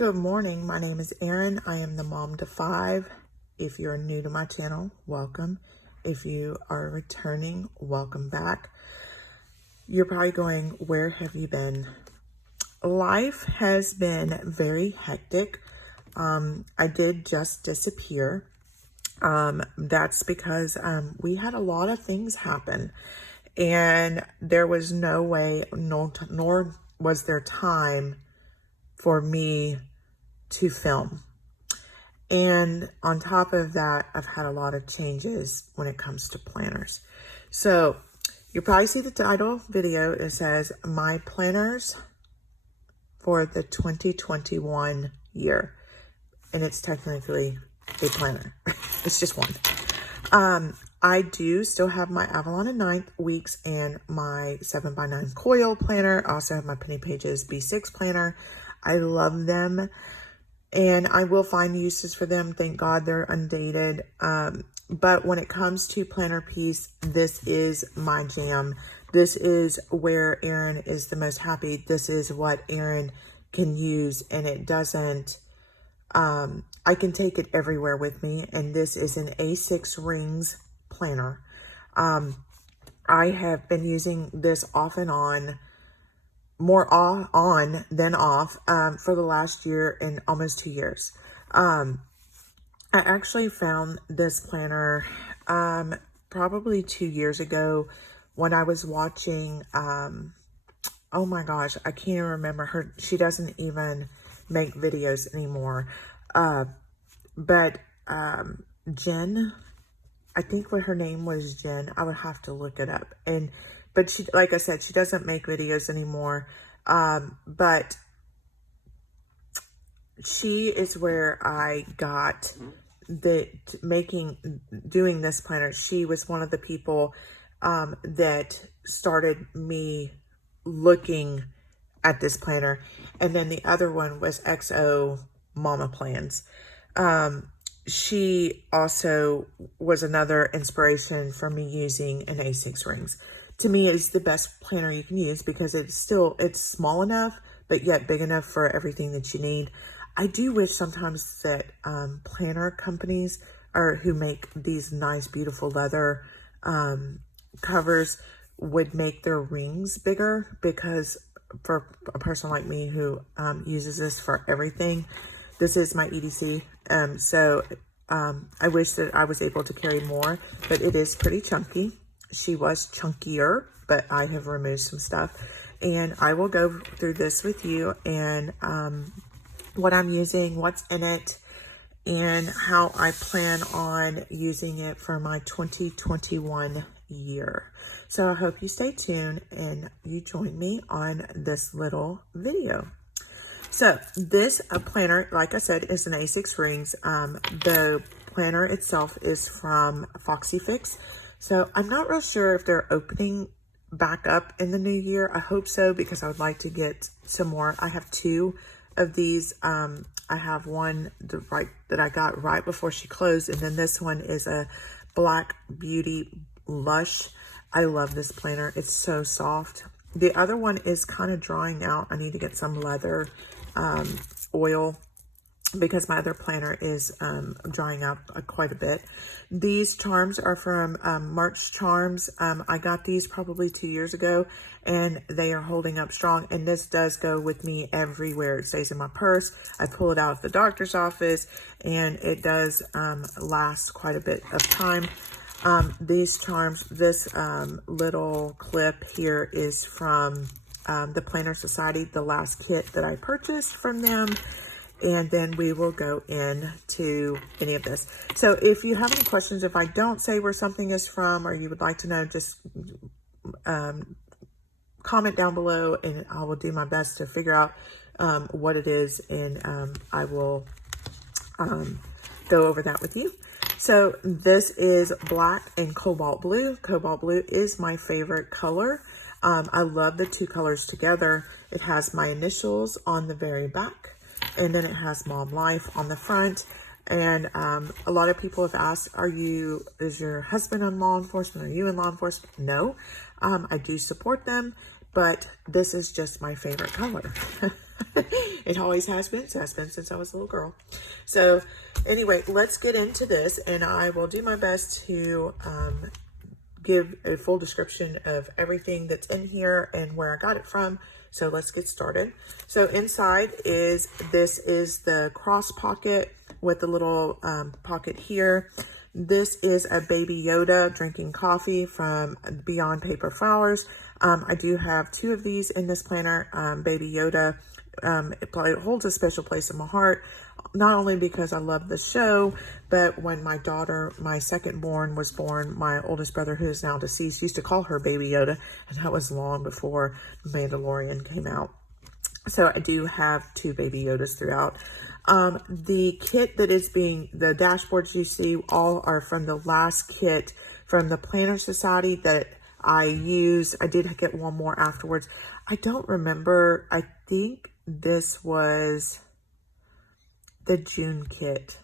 Good morning. My name is Erin. I am the mom to 5. If you're new to my channel, welcome. If you are returning, welcome back. You're probably going, where have you been? Life has been very hectic. I did just disappear. That's because we had a lot of things happen, and there was no way, nor was there time for me to film. And on top of that, I've had a lot of changes when it comes to planners. So you probably see the title video. It says my planners for the 2021 year. And it's technically a planner. It's just one. I do still have my Avalon and 9th weeks and my 7x9 coil planner. I also have my Penny Pages B6 planner. I love them. And I will find uses for them. Thank God they're undated. But when it comes to planner piece, this is my jam. This is where Erin is the most happy. This is what Erin can use, and it doesn't, I can take it everywhere with me. And this is an A6 rings planner. I have been using this off and on, more on than off, for the last year and almost 2 years. I actually found this planner probably 2 years ago when I was watching, oh my gosh, I can't even remember her. She doesn't even make videos anymore. But Jen, I think what her name was, Jen. I would have to look it up. But she, like I said, she doesn't make videos anymore. But she is where I got doing this planner. She was one of the people that started me looking at this planner. And then the other one was XO Mama Plans. She also was another inspiration for me using an A6 rings. To me, it's the best planner you can use because it's small enough, but yet big enough for everything that you need. I do wish sometimes that planner companies who make these nice, beautiful leather covers would make their rings bigger, because for a person like me who uses this for everything, this is my EDC. So I wish that I was able to carry more, but it is pretty chunky. She was chunkier, but I have removed some stuff, and I will go through this with you and what I'm using, what's in it, and how I plan on using it for my 2021 year. So I hope you stay tuned and you join me on this little video. So this planner, like I said, is an A6 rings. The planner itself is from Foxy. So I'm not real sure if they're opening back up in the new year. I hope so, because I would like to get some more. I have 2 of these. I have one that I got right before she closed, and then this one is a Black Beauty Lush. I love this planner. It's so soft. The other one is kind of drying out. I need to get some leather oil, because my other planner is drying up quite a bit. These charms are from March Charms. I got these probably 2 years ago, and they are holding up strong. And this does go with me everywhere. It stays in my purse. I pull it out of the doctor's office, and it does last quite a bit of time. These charms, this little clip here is from the Planner Society, the last kit that I purchased from them. And then we will go into any of this. So if you have any questions, if I don't say where something is from, or you would like to know, just comment down below, and I will do my best to figure out what it is, and I will go over that with you. So this is black and cobalt blue. Cobalt blue is my favorite color. I love the 2 colors together. It has my initials on the very back, and then it has Mom Life on the front. And a lot of people have asked, is your husband in law enforcement? Are you in law enforcement? No, I do support them, but this is just my favorite color. It always has been. It has been since I was a little girl. So anyway, let's get into this, and I will do my best to give a full description of everything that's in here and where I got it from. So let's get started. So inside is, this is the cross pocket with the little pocket here. This is a Baby Yoda drinking coffee from Beyond Paper Flowers. I do have 2 of these in this planner. Baby Yoda, it holds a special place in my heart, not only because I love the show, but when my daughter, my second born, was born, my oldest brother, who is now deceased, used to call her Baby Yoda, and that was long before Mandalorian came out. So I do have 2 Baby Yodas throughout. The kit that is the dashboards you see, all are from the last kit from the Planner Society that I used. I did get one more afterwards. I don't remember. I think this was the June kit.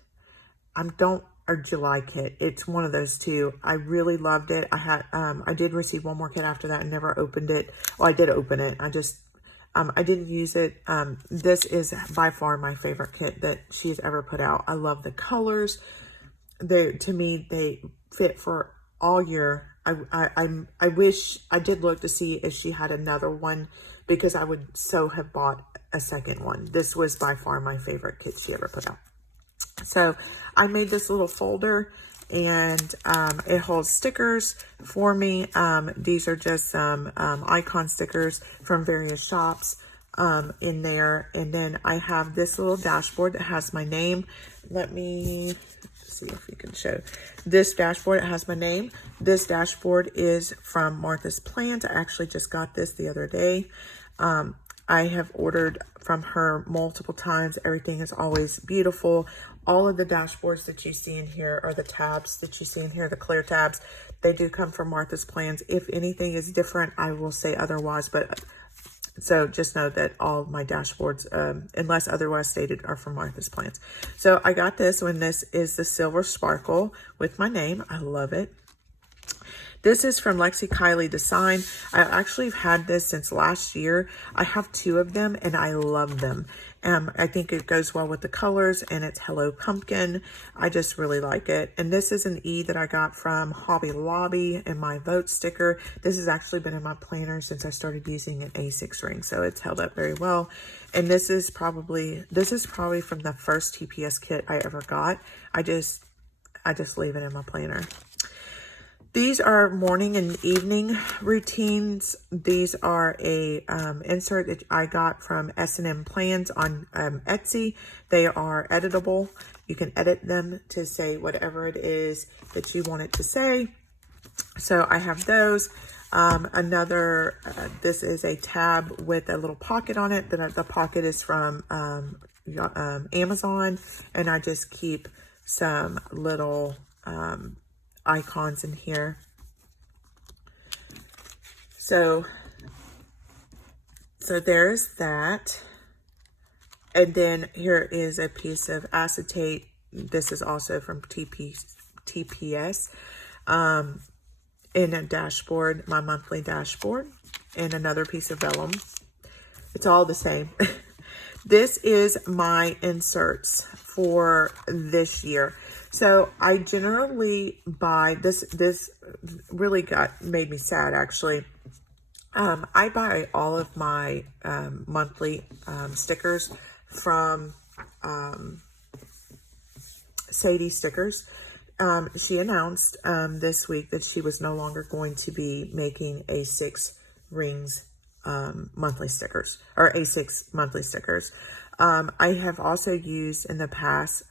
Or July kit. It's one of those 2. I really loved it. I did receive one more kit after that and never opened it. Well, I did open it. I didn't use it. This is by far my favorite kit that she's ever put out. I love the colors. To me, they fit for all year. I wish I did look to see if she had another one, because I would so have bought a second one. This was by far my favorite kit she ever put out. So I made this little folder, and it holds stickers for me. These are just some icon stickers from various shops in there. And then I have this little dashboard that has my name. Let me see if we can show this dashboard. It has my name. This dashboard is from Martha's Plans. I actually just got this the other day. I have ordered from her multiple times. Everything is always beautiful. All of the dashboards that you see in here, or the tabs that you see in here, the clear tabs, they do come from Martha's Plans. If anything is different, I will say otherwise. But so just know that all of my dashboards, unless otherwise stated, are from Martha's Plans. So I got this one. This is the Silver Sparkle with my name. I love it. This is from JIDesignStudio Design. I actually have had this since last year. I have 2 of them and I love them. I think it goes well with the colors, and it's Hello Pumpkin. I just really like it. And this is an E that I got from Hobby Lobby in my vote sticker. This has actually been in my planner since I started using an A6 ring, so it's held up very well. And this is probably from the first TPS kit I ever got. I just leave it in my planner. These are morning and evening routines. These are a insert that I got from S&M Plans on Etsy. They are editable. You can edit them to say whatever it is that you want it to say. So I have those. This is a tab with a little pocket on it. The pocket is from Amazon, and I just keep some little icons in here. So there's that. And then here is a piece of acetate. This is also from TPS. In a dashboard, my monthly dashboard, and another piece of vellum. It's all the same. This is my inserts for this year. So I generally buy this. This really made me sad, actually. I buy all of my monthly stickers from Sadie Stickers. She announced this week that she was no longer going to be making A6 rings monthly stickers, or A6 monthly stickers. I have also used in the past,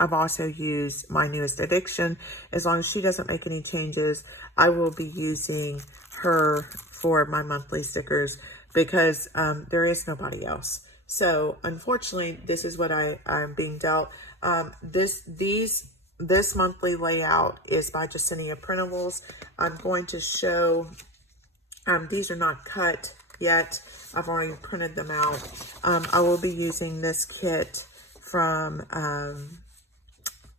I've also used My Newest Addiction. As long as she doesn't make any changes, I will be using her for my monthly stickers, because there is nobody else. So unfortunately, this is what I'm being dealt. This monthly layout is by Jacinia Printables. I'm going to show, these are not cut yet. I've already printed them out. I will be using this kit from,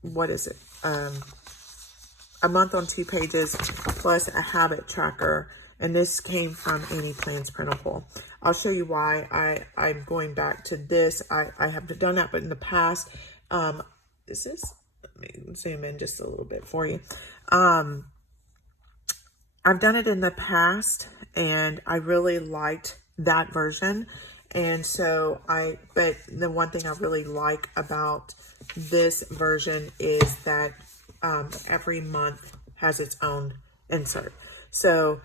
what is it? A Month on 2 Pages, plus a habit tracker. And this came from Annie Plans Printable. I'll show you why I'm going back to this. I have done that, but in the past, let me zoom in just a little bit for you. I've done it in the past, and I really liked that version. And so but the one thing I really like about this version is that every month has its own insert. So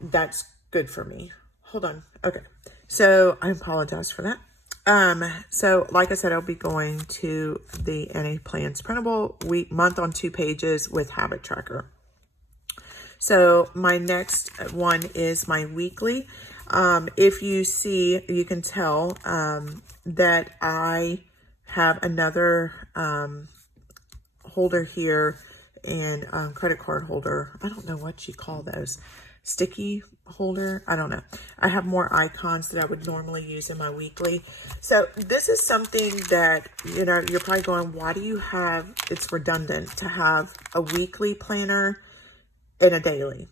that's good for me. Hold on. Okay. So I apologize for that. So like I said, I'll be going to the Annie Plans Printable month on 2 pages with habit tracker. So my next one is my weekly. If you see, you can tell that I have another holder here, and credit card holder. I don't know what you call those. Sticky holder. I don't know. I have more icons that I would normally use in my weekly. So this is something that, you know, you're probably going, why do you have, it's redundant to have a weekly planner and a daily.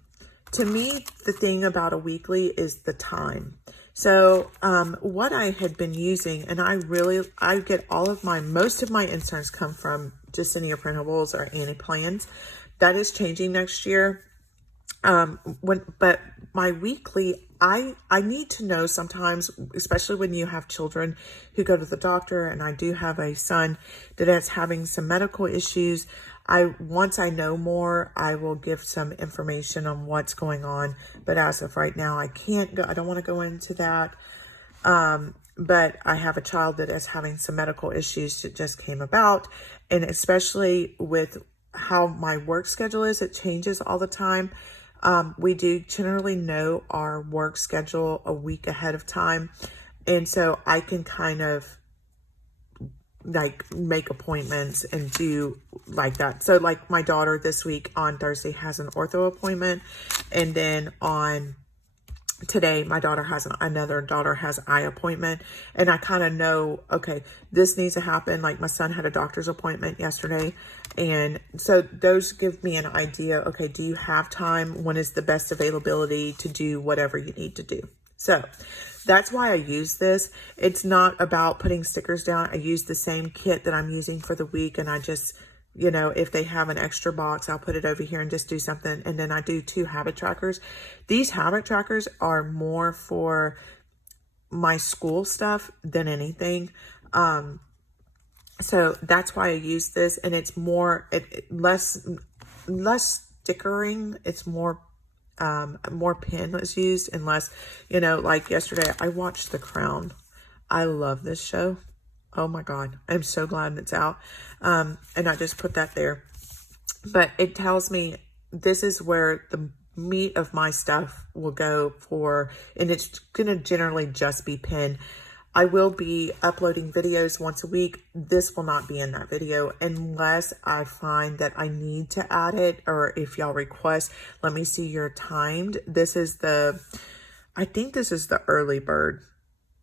To me, the thing about a weekly is the time. So what I had been using, and I get most of my inserts come from JIDesignStudio printables or Annie Plans. That is changing next year. But my weekly, I need to know sometimes, especially when you have children who go to the doctor, and I do have a son that is having some medical issues. Once I know more, I will give some information on what's going on. But as of right now, I don't want to go into that. But I have a child that is having some medical issues that just came about. And especially with how my work schedule is, it changes all the time. We do generally know our work schedule a week ahead of time. And so I can kind of like make appointments and do like that. So like my daughter this week on Thursday has an ortho appointment. And then on today, my daughter has another daughter has eye appointment, and I kind of know, okay, this needs to happen. Like my son had a doctor's appointment yesterday, and so those give me an idea. Okay, do you have time? When is the best availability to do whatever you need to do? So that's why I use this. It's not about putting stickers down. I use the same kit that I'm using for the week, and I just, you know, if they have an extra box, I'll put it over here and just do something. And then I do 2 habit trackers. These habit trackers are more for my school stuff than anything. So that's why I use this, and it's more, less stickering. It's more pen is used, and less, you know, like yesterday, I watched The Crown. I love this show. Oh my God. I'm so glad it's out. And I just put that there. But it tells me this is where the meat of my stuff will go for, and it's going to generally just be pen. I will be uploading videos once a week. This will not be in that video unless I find that I need to add it, or if y'all request. Let me see your timed. I think this is the early bird,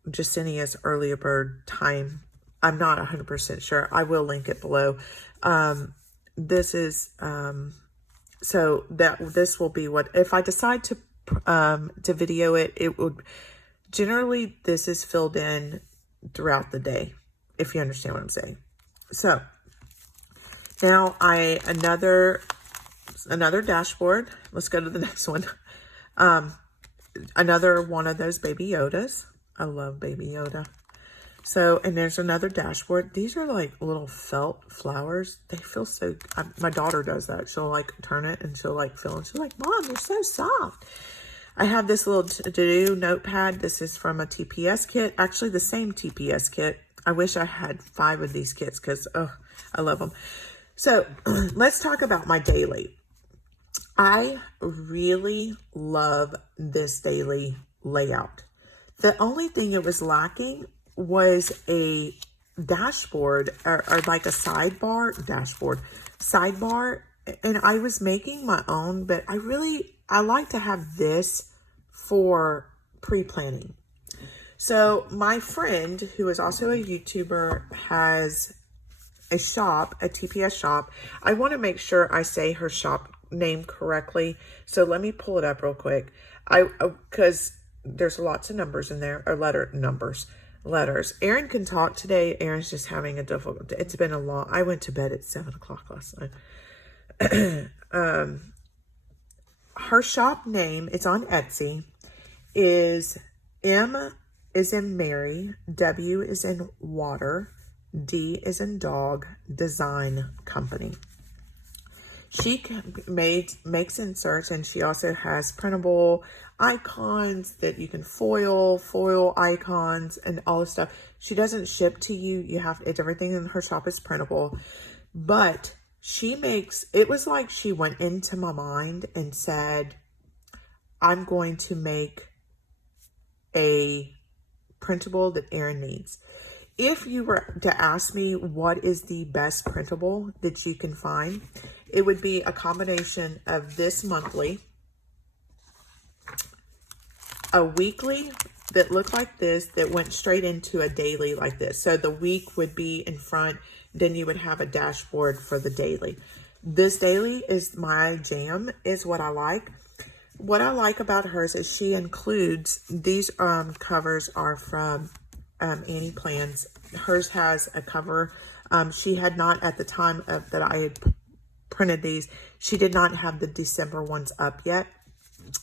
JIDesignStudio's early bird time. I'm not 100% sure. I will link it below. This is, so that this will be what, if I decide to video it, it would, generally this is filled in throughout the day, if you understand what I'm saying. So now another dashboard. Let's go to the next one. Another one of those Baby Yodas. I love Baby Yoda. So, and there's another dashboard. These are like little felt flowers. They feel so, my daughter does that. She'll like turn it and she'll like feel it. She's like, Mom, they're so soft. I have this little to-do notepad. This is from a TPS kit. Actually, the same TPS kit. I wish I had 5 of these kits because, I love them. So, let's talk about my daily. I really love this daily layout. The only thing it was lacking was a dashboard or like a sidebar, and I was making my own, but I like to have this for pre-planning. So my friend, who is also a YouTuber, has a shop, a TPS shop. I want to make sure I say her shop name correctly. So let me pull it up real quick. Because there's lots of numbers in there, or letters. Erin can talk today. Erin's just having a difficult, it's been a long, I went to bed at 7 o'clock last night. Her shop name, it's on Etsy, is M is in Mary, W is in water, D is in dog, Design Company. She makes inserts, and she also has printable icons that you can foil icons and all this stuff. She doesn't ship to you. Everything in her shop is printable, but it was like she went into my mind and said, I'm going to make a printable that Erin needs. If you were to ask me what is the best printable that you can find, it would be a combination of this monthly, a weekly that looked like this, that went straight into a daily like this. So the week would be in front, then you would have a dashboard for the daily. This daily is my jam, is what I like. What I like about hers is she includes, these covers are from Annie Plans. Hers has a cover. She had not, at the time that I had printed these, she did not have the December ones up yet.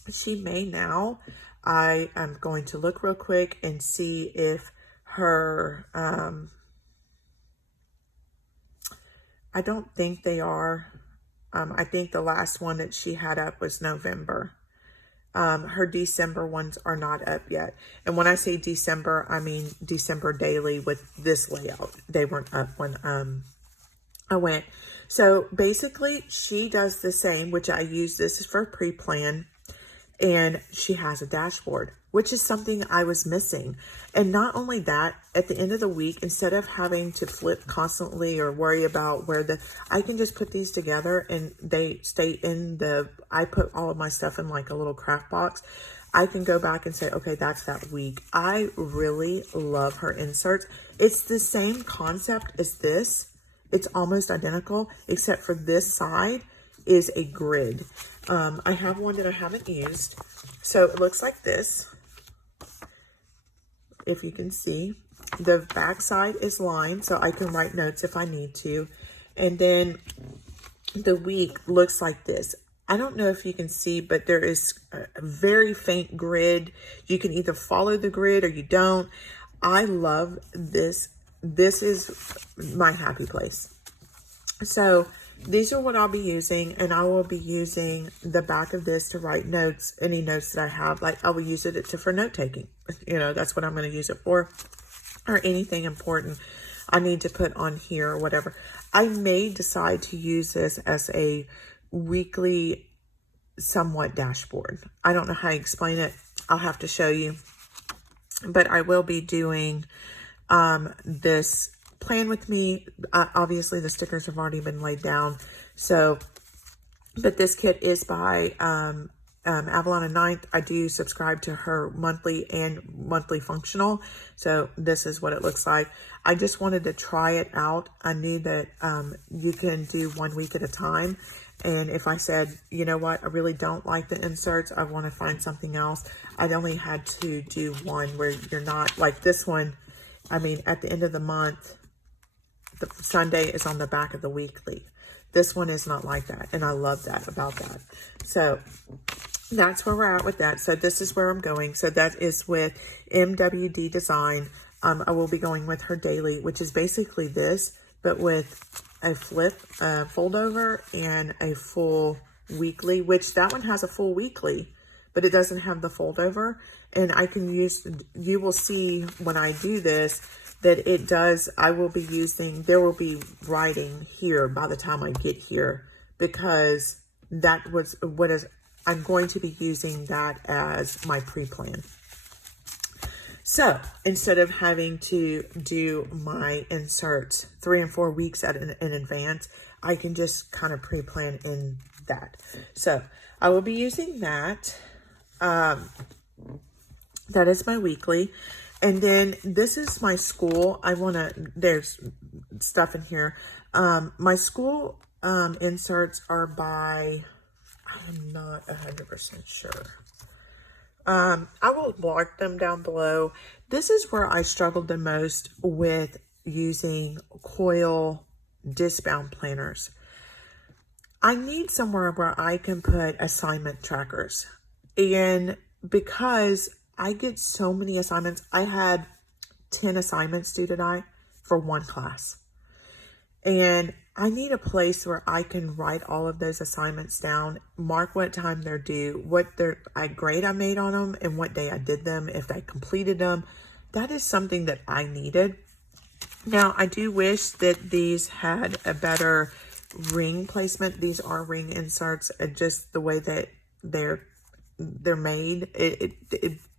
She may now. I am going to look real quick and see if her, I don't think they are. I think the last one that she had up was November. Her December ones are not up yet. And when I say December, I mean December daily with this layout. They weren't up when I went. So basically, she does the same, which I use. This is for pre-plan. And she has a dashboard, which is something I was missing. And not only that, at the end of the week, instead of having to flip constantly or worry about I can just put these together and they stay I put all of my stuff in like a little craft box. I can go back and say, okay, that's that week. I really love her inserts. It's the same concept as this. It's almost identical, except for this side is a grid. I have one that I haven't used. So it looks like this. If you can see, the back side is lined, so I can write notes if I need to. And then the week looks like this. I don't know if you can see, but there is a very faint grid. You can either follow the grid or you don't. I love this. This is my happy place. So these are what I'll be using, and I will be using the back of this to write notes, any notes that I have. Like I will use it for note taking. You know, that's what I'm going to use it for, or anything important I need to put on here or whatever. I may decide to use this as a weekly somewhat dashboard. I don't know how to explain it. I'll have to show you, but I will be doing this plan with me. Obviously the stickers have already been laid down. So, but this kit is by Avalon and Ninth. I do subscribe to her monthly and monthly functional. So this is what it looks like. I just wanted to try it out. I knew that you can do 1 week at a time. And if I said, you know what, I really don't like the inserts, I want to find something else, I'd only had to do one where you're not like this one. I mean, at the end of the month, the Sunday is on the back of the weekly. This one is not like that. And I love that about that. So that's where we're at with that. So this is where I'm going. So that is with MWD Design. I will be going with her daily, which is basically this, but with a flip, fold over, and a full weekly, which that one has a full weekly, but it doesn't have the fold over. And I can use, you will see when I do this, that it does, I will be using, there will be writing here by the time I get here, because that was what is, I'm going to be using that as my pre-plan. So instead of having to do my inserts 3 and 4 weeks in advance, I can just kind of pre-plan in that. So I will be using that. That is my weekly. And then this is my school. There's stuff in here. My school inserts are by I am not 100% sure. I will mark them down below. This is where I struggled the most with using coil disc-bound planners. I need somewhere where I can put assignment trackers. And because I get so many assignments, I had 10 assignments due tonight for one class. And I need a place where I can write all of those assignments down, mark what time they're due, what grade I made on them, and what day I did them, if I completed them. That is something that I needed. Now, I do wish that these had a better ring placement. These are ring inserts, just the way that they're made.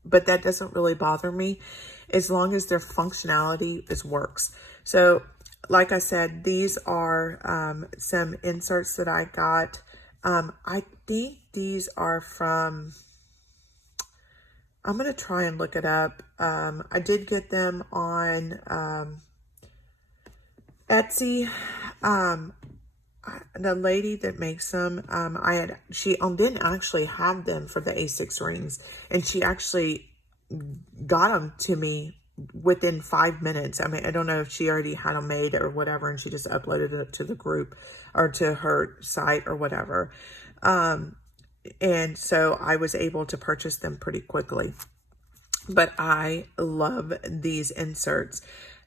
But that doesn't really bother me as long as their functionality works. So, like I said, these are some inserts that I got. I think these are from, I'm going to try and look it up. I did get them on Etsy. The lady that makes them, she didn't actually have them for the A6 rings, and she actually got them to me within 5 minutes. I mean, I don't know if she already had them made or whatever, and she just uploaded it to the group or to her site or whatever. And so I was able to purchase them pretty quickly. But I love these inserts.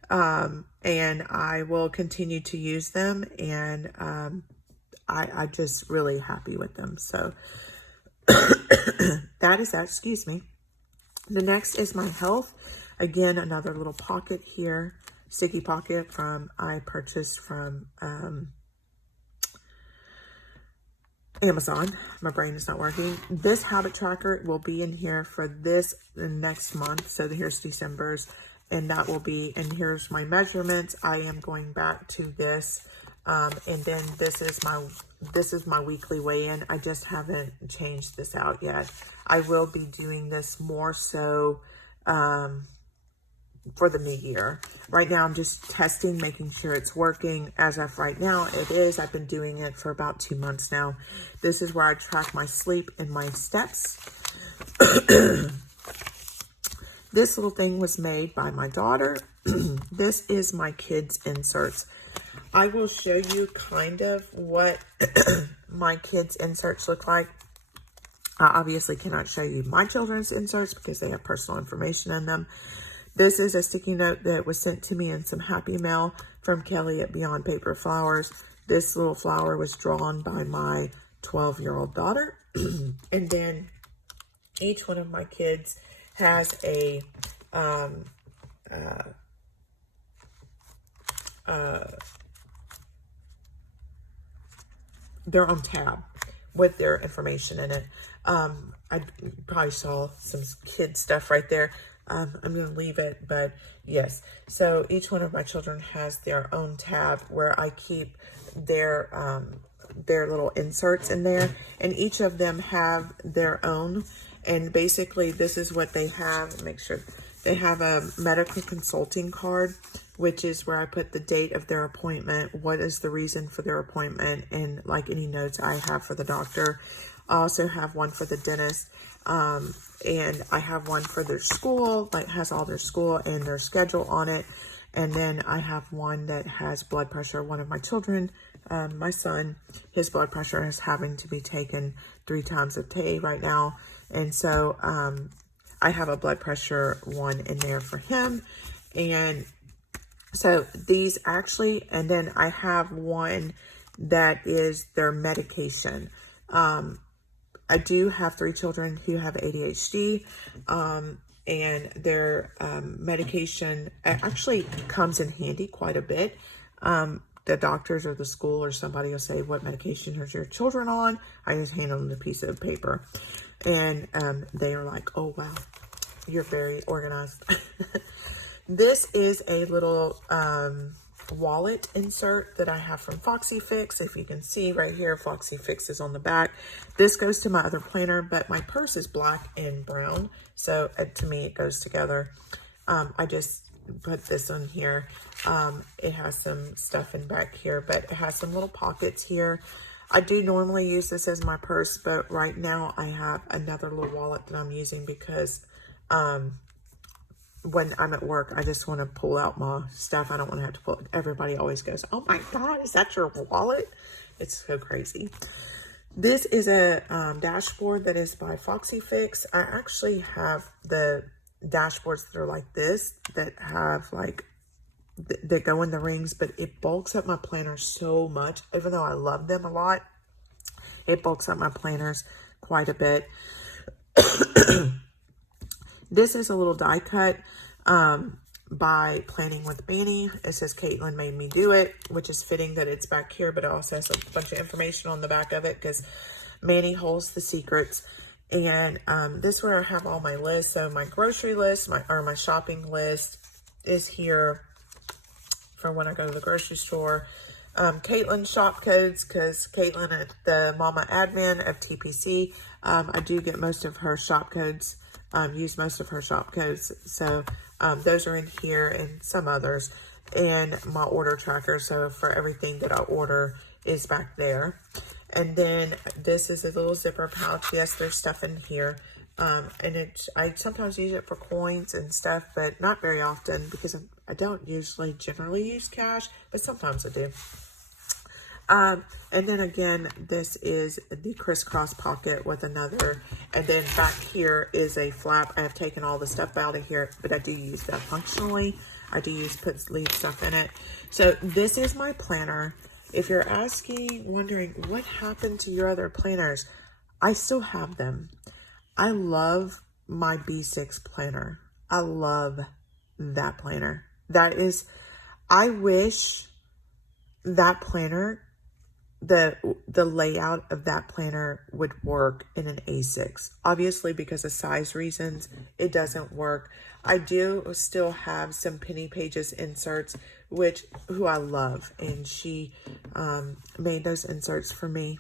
And I will continue to use them, and I'm just really happy with them. So that is that, excuse me. The next is my health. Again, another little pocket here, sticky pocket I purchased from Amazon. My brain is not working. This habit tracker will be in here for the next month. So here's December's, and that will be, and here's my measurements. I am going back to this, and then this is my weekly weigh-in. I just haven't changed this out yet. I will be doing this more so for the new year. Right now, I'm just testing, making sure it's working. As of right now, it is. I've been doing it for about 2 months now. This is where I track my sleep and my steps. This little thing was made by my daughter. This is my kids' inserts. I will show you kind of what my kids' inserts look like. I obviously cannot show you my children's inserts because they have personal information in them. This is a sticky note that was sent to me in some happy mail from Kelly at Beyond Paper Flowers. This little flower was drawn by my 12-year-old daughter. And then each one of my kids has a their own tab with their information in it. I probably saw some kid stuff right there. I'm going to leave it, but yes. So each one of my children has their own tab where I keep their little inserts in there, and each of them have their own. And basically, this is what they have. Make sure they have a medical consulting card, which is where I put the date of their appointment, what is the reason for their appointment, and like any notes I have for the doctor. I also have one for the dentist, and I have one for their school, like has all their school and their schedule on it. And then I have one that has blood pressure. One of my children, my son, his blood pressure is having to be taken 3 times a day right now. And so I have a blood pressure one in there for him. And so these actually, and then I have one that is their medication. I do have 3 children who have ADHD, and their medication actually comes in handy quite a bit. The doctors or the school or somebody will say, what medication are your children on? I just hand them the piece of paper. And they are like, oh, wow, you're very organized. This is a little wallet insert that I have from Foxy Fix. If you can see right here, Foxy Fix is on the back. This goes to my other planner, but my purse is black and brown. So to me, it goes together. I just put this on here. It has some stuff in back here, but it has some little pockets here. I do normally use this as my purse, but right now I have another little wallet that I'm using because when I'm at work, I just want to pull out my stuff. I don't want to have to pull. Everybody always goes, "Oh my God, is that your wallet?" It's so crazy. This is a dashboard that is by Foxy. I actually have the dashboards that are like this, that have like, that go in the rings, but it bulks up my planner so much. Even though I love them a lot, it bulks up my planners quite a bit. This is a little die cut by Planning with Manny. It says Caitlin made me do it, which is fitting that it's back here, but it also has a bunch of information on the back of it because Manny holds the secrets. And this is where I have all my lists. So my grocery list, my shopping list is here for when I go to the grocery store. Caitlin shop codes, because Caitlin at the Mama Admin of TPC, I do get most of her shop codes, use most of her shop codes. So those are in here and some others. And my order tracker, so for everything that I order is back there. And then this is a little zipper pouch. Yes, there's stuff in here. And I sometimes use it for coins and stuff, but not very often because I don't usually generally use cash, but sometimes I do. And then again, this is the crisscross pocket with another, and then back here is a flap. I have taken all the stuff out of here, but I do use that functionally. I do leave stuff in it. So this is my planner. If you're wondering what happened to your other planners, I still have them. I love my B6 planner. I love that planner. I wish that planner, the layout of that planner would work in an A6. Obviously, because of size reasons, it doesn't work. I do still have some Penny Pages inserts, who I love, and she made those inserts for me.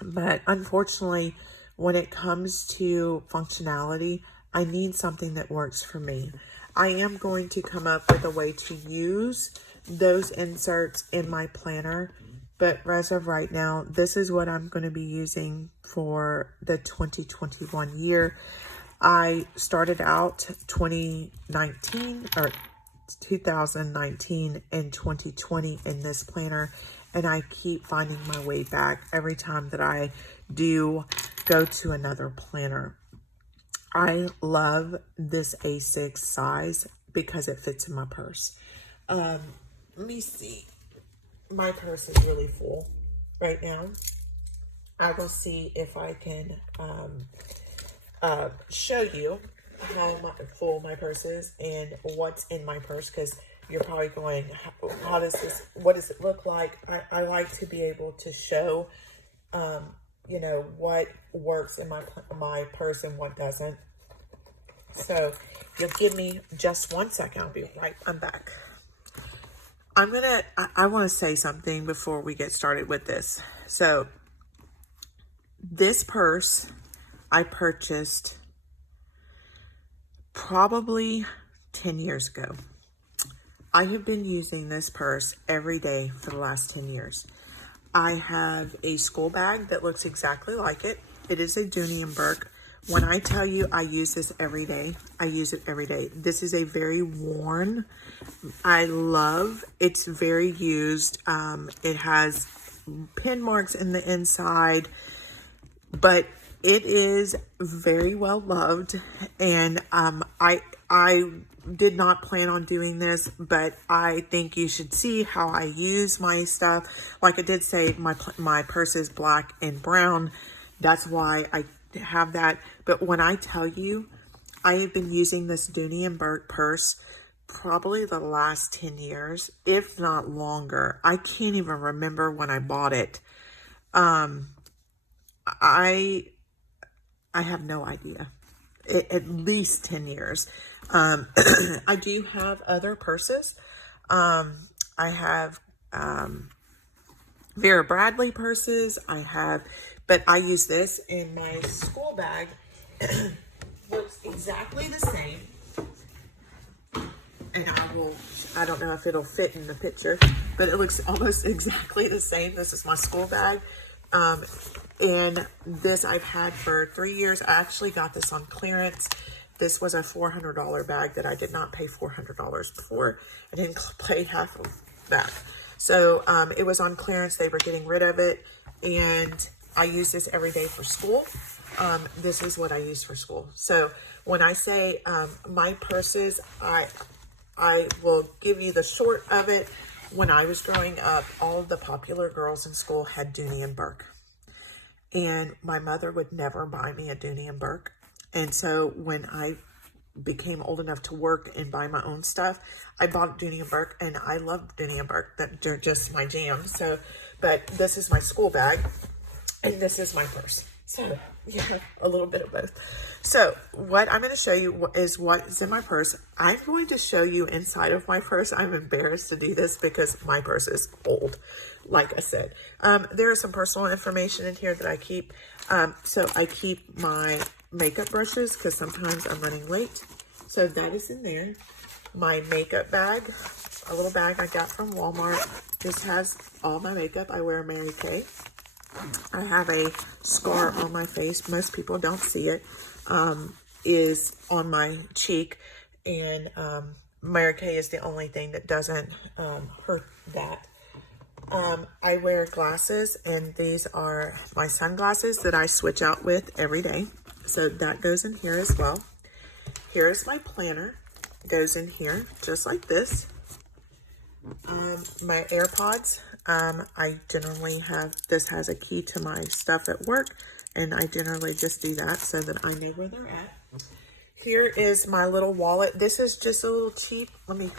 But unfortunately, when it comes to functionality, I need something that works for me. I am going to come up with a way to use those inserts in my planner, but as of right now, this is what I'm going to be using for the 2021 year. I started out 2019 and 2020 in this planner, and I keep finding my way back every time that I do go to another planner. I love this A6 size because it fits in my purse. Let me see. My purse is really full right now. I will see if I can show you how full my purse is and what's in my purse, because you're probably going, what does it look like? I like to be able to show, what works in my purse and what doesn't. So you'll give me just 1 second. I'm back. I want to say something before we get started with this. So this purse I purchased probably 10 years ago. I have been using this purse every day for the last 10 years. I have a school bag that looks exactly like it. It is a Dooney & Bourke. When I tell you I use this every day, I use it every day. This is a very worn, it's very used. It has pin marks in the inside, but it is very well loved. And I did not plan on doing this, but I think you should see how I use my stuff. Like I did say, my purse is black and brown. That's why I have that. But when I tell you, I have been using this Dooney & Bourke purse probably the last 10 years, if not longer. I can't even remember when I bought it. I have no idea. At least 10 years. I do have other purses. I have Vera Bradley purses. But I use this in my school bag. Looks exactly the same. and I don't know if it'll fit in the picture, but it looks almost exactly the same. This is my school bag. And this I've had for 3 years. I actually got this on clearance. This was a $400 bag that I did not pay $400 before. I didn't pay half of that. So it was on clearance. They were getting rid of it. And I use this every day for school. This is what I use for school. So when I say my purses, I will give you the short of it. When I was growing up, all of the popular girls in school had Dooney and Burke. And my mother would never buy me a Dooney and Burke. And so when I became old enough to work and buy my own stuff, I bought Dooney and Burke, and I love Dooney and Burke. They're just my jam. So, but this is my school bag, and this is my purse. So yeah, a little bit of both. So what I'm going to show you is what is in my purse. I'm going to show you inside of my purse. I'm embarrassed to do this because my purse is old, like I said. There is some personal information in here that I keep. So I keep my makeup brushes because sometimes I'm running late. So that is in there. My makeup bag, a little bag I got from Walmart. This has all my makeup. I wear Mary Kay. I have a scar on my face. Most people don't see it. Is on my cheek, and Mary Kay is the only thing that doesn't hurt that. I wear glasses, and these are my sunglasses that I switch out with every day. So that goes in here as well. Here is my planner. Goes in here just like this. My AirPods. I generally have, this has a key to my stuff at work, and I generally just do that so that I know where they're at. Here is my little wallet. This is just a little cheap. Let me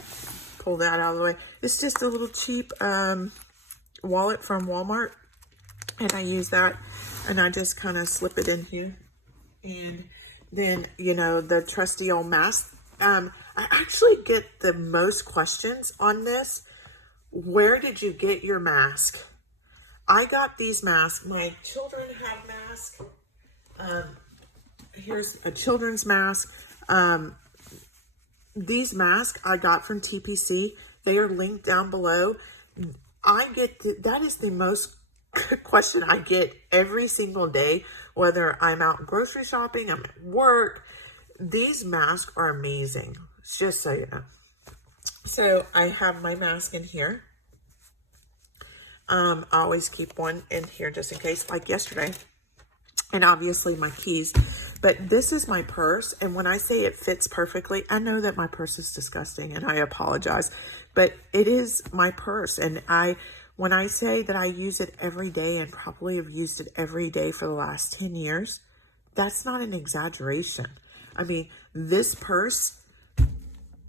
pull that out of the way. It's just a little cheap wallet from Walmart, and I use that, and I just kind of slip it in here. And then, you know, the trusty old mask. I actually get the most questions on this. Where did you get your mask? I got these masks. My children have masks. Here's a children's mask. These masks I got from TPC. They are linked down below. That is the most question I get every single day, whether I'm out grocery shopping, I'm at work. These masks are amazing, just so you know. So I have my mask in here. I always keep one in here just in case, like yesterday. And obviously my keys. But this is my purse. And when I say it fits perfectly, I know that my purse is disgusting, and I apologize. But it is my purse. And when I say that I use it every day, and probably have used it every day for the last 10 years, that's not an exaggeration. I mean, this purse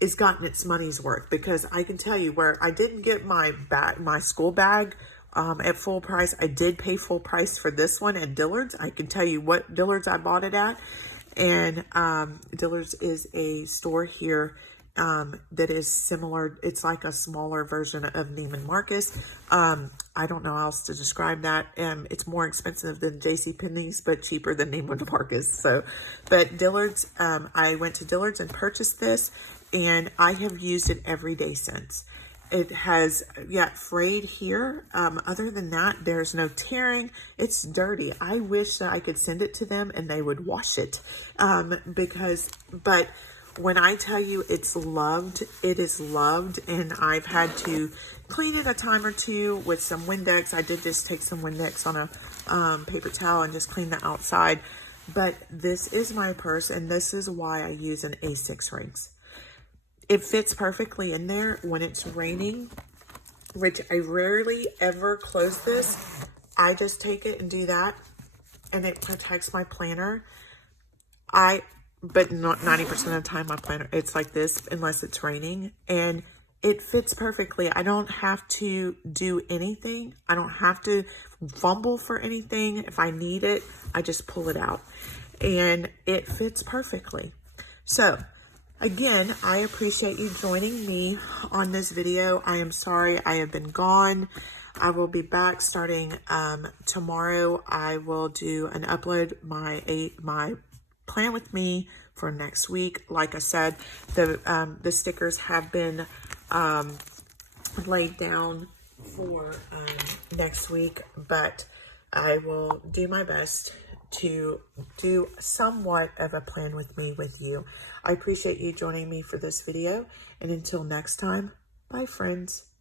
is gotten its money's worth, because I can tell you, where I didn't get my school bag at full price, I did pay full price for this one at Dillard's. I can tell you what Dillard's I bought it at. And Dillard's is a store here that is similar. It's like a smaller version of Neiman Marcus. I don't know how else to describe that. It's more expensive than JCPenney's, but cheaper than Neiman Marcus. So, but Dillard's, I went to Dillard's and purchased this, and I have used it every day since. It has, frayed here. Other than that, there's no tearing. It's dirty. I wish that I could send it to them and they would wash it. But when I tell you it's loved, it is loved. And I've had to clean it a time or two with some Windex. I did just take some Windex on a paper towel and just clean the outside. But this is my purse, and this is why I use an A6 rings. It fits perfectly in there when it's raining, which I rarely ever close this. I just take it and do that, and it protects my planner. But not 90% of the time, my planner, it's like this unless it's raining, and it fits perfectly. I don't have to do anything. I don't have to fumble for anything. If I need it, I just pull it out, and it fits perfectly. So, again, I appreciate you joining me on this video. I am sorry I have been gone. I will be back starting tomorrow. I will do an upload my Plan With Me for next week. Like I said, the stickers have been laid down for next week, but I will do my best to do somewhat of a plan with you. I appreciate you joining me for this video, and until next time, bye friends.